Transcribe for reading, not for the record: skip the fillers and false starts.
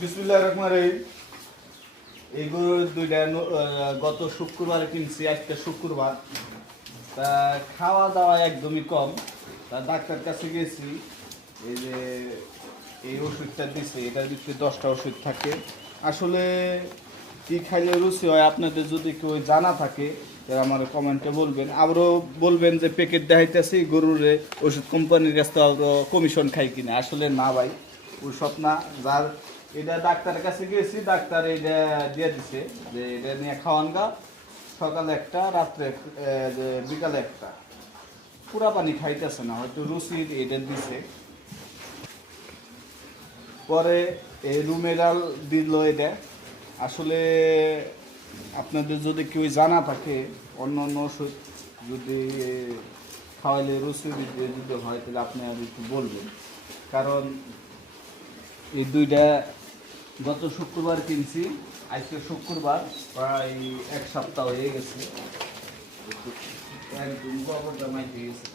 বিসমিল্লাহির রহমানির রহিম। এই গরুর দুইটা গত শুক্রবার কিনছি, একটা শুক্রবার। তা খাওয়া দাওয়া একদমই কম। তা ডাক্তার কাছে গেছি, এই যে এই ওষুধটা দিছে, এটার ভিতরে 10টা ওষুধ থাকে। আসলে কি খাইলে রুচি হয় আপনাদের যদি কেউ জানা থাকে তাহলে আমার কমেন্টে বলবেন। আবারও বলবেন যে প্যাকেট দেখাইতেছি গরুরে ওষুধ কোম্পানির কাছে তো আরও কমিশন খাই কিনা। আসলে না ভাই, ওষুধ না। যার এটা ডাক্তারের কাছে গেছি, ডাক্তার এটা দিয়ে দিছে যে এটা নিয়ে খাওয়ান গা, সকালে একটা, রাত্রে যে বিকালে একটা। পুরা পানি খাইতেছে না, হয়তো রুচির এটা দিছে। পরে এই রুমেরাল দিল এটা। আসলে আপনাদের যদি কেউ জানা থাকে অন্য অন্য ওষুধ যদি খাওয়াইলে রুচি যদি হয় তাহলে আপনি আর একটু বলবেন। কারণ এই দুইটা গত শুক্রবার কিনছি, আজকে শুক্রবার, প্রায় এক সপ্তাহ হয়ে গেছে। একদম গরমটা মাইতে গেছে।